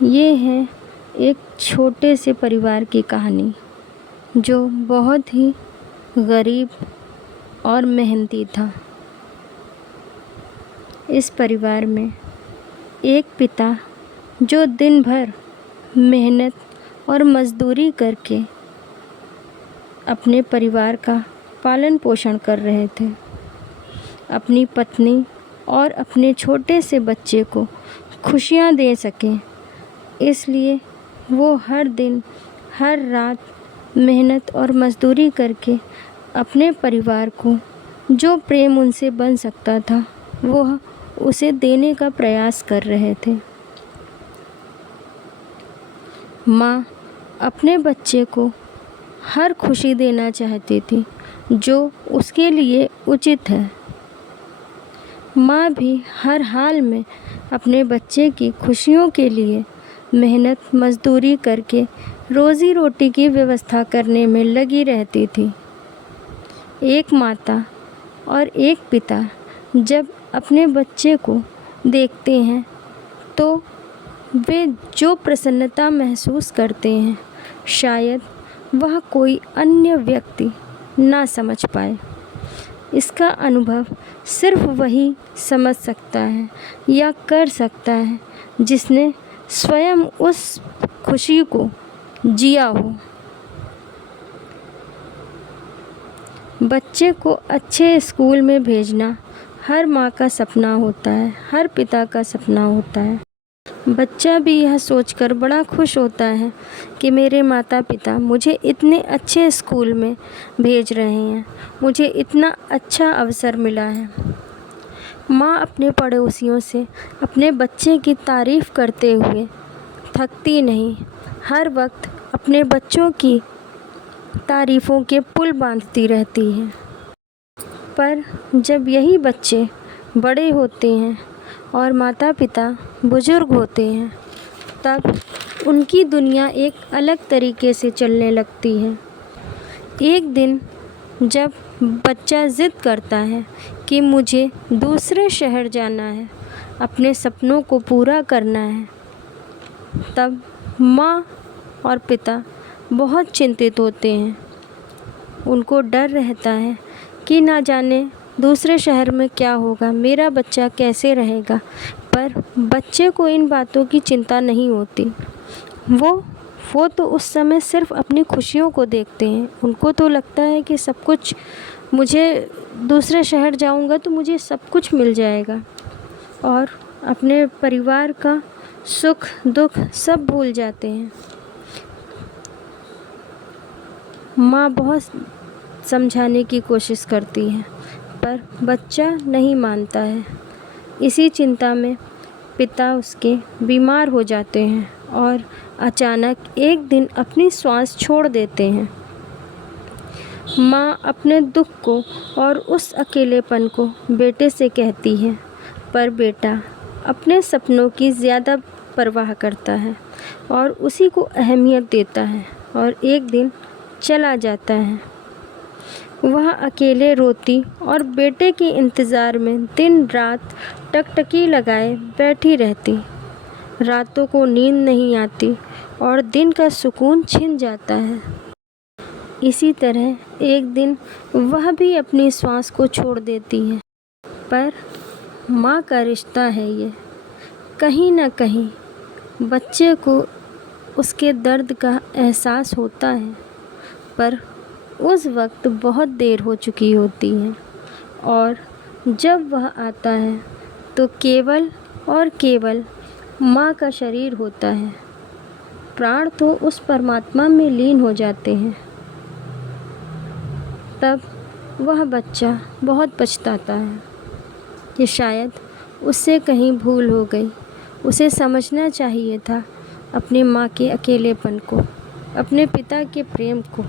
ये है एक छोटे से परिवार की कहानी जो बहुत ही गरीब और मेहनती था। इस परिवार में एक पिता जो दिन भर मेहनत और मज़दूरी करके अपने परिवार का पालन पोषण कर रहे थे। अपनी पत्नी और अपने छोटे से बच्चे को खुशियाँ दे सकें, इसलिए वो हर दिन हर रात मेहनत और मज़दूरी करके अपने परिवार को जो प्रेम उनसे बन सकता था वह उसे देने का प्रयास कर रहे थे। माँ अपने बच्चे को हर खुशी देना चाहती थी जो उसके लिए उचित है। माँ भी हर हाल में अपने बच्चे की खुशियों के लिए मेहनत मज़दूरी करके रोज़ी रोटी की व्यवस्था करने में लगी रहती थी। एक माता और एक पिता जब अपने बच्चे को देखते हैं तो वे जो प्रसन्नता महसूस करते हैं शायद वह कोई अन्य व्यक्ति ना समझ पाए। इसका अनुभव सिर्फ वही समझ सकता है या कर सकता है जिसने स्वयं उस खुशी को जिया हो। बच्चे को अच्छे स्कूल में भेजना हर माँ का सपना होता है, हर पिता का सपना होता है। बच्चा भी यह सोचकर बड़ा खुश होता है कि मेरे माता पिता मुझे इतने अच्छे स्कूल में भेज रहे हैं, मुझे इतना अच्छा अवसर मिला है। माँ अपने पड़ोसियों से अपने बच्चे की तारीफ़ करते हुए थकती नहीं, हर वक्त अपने बच्चों की तारीफ़ों के पुल बांधती रहती है। पर जब यही बच्चे बड़े होते हैं और माता पिता बुज़ुर्ग होते हैं तब उनकी दुनिया एक अलग तरीके से चलने लगती है। एक दिन जब बच्चा ज़िद करता है कि मुझे दूसरे शहर जाना है, अपने सपनों को पूरा करना है, तब माँ और पिता बहुत चिंतित होते हैं। उनको डर रहता है कि ना जाने दूसरे शहर में क्या होगा, मेरा बच्चा कैसे रहेगा। पर बच्चे को इन बातों की चिंता नहीं होती। वो तो उस समय सिर्फ अपनी खुशियों को देखते हैं। उनको तो लगता है कि सब कुछ, मुझे दूसरे शहर जाऊंगा तो मुझे सब कुछ मिल जाएगा और अपने परिवार का सुख दुख सब भूल जाते हैं। माँ बहुत समझाने की कोशिश करती है पर बच्चा नहीं मानता है। इसी चिंता में पिता उसके बीमार हो जाते हैं और अचानक एक दिन अपनी सांस छोड़ देते हैं। माँ अपने दुख को और उस अकेलेपन को बेटे से कहती है, पर बेटा अपने सपनों की ज़्यादा परवाह करता है और उसी को अहमियत देता है और एक दिन चला जाता है। वह अकेले रोती और बेटे के इंतज़ार में दिन रात टकटकी लगाए बैठी रहती। रातों को नींद नहीं आती और दिन का सुकून छिन जाता है। इसी तरह एक दिन वह भी अपनी सांस को छोड़ देती है। पर माँ का रिश्ता है ये, कहीं ना कहीं बच्चे को उसके दर्द का एहसास होता है, पर उस वक्त बहुत देर हो चुकी होती है और जब वह आता है तो केवल और केवल माँ का शरीर होता है। प्राण तो उस परमात्मा में लीन हो जाते हैं। तब वह बच्चा बहुत पछताता है कि शायद उससे कहीं भूल हो गई। उसे समझना चाहिए था अपनी माँ के अकेलेपन को, अपने पिता के प्रेम को।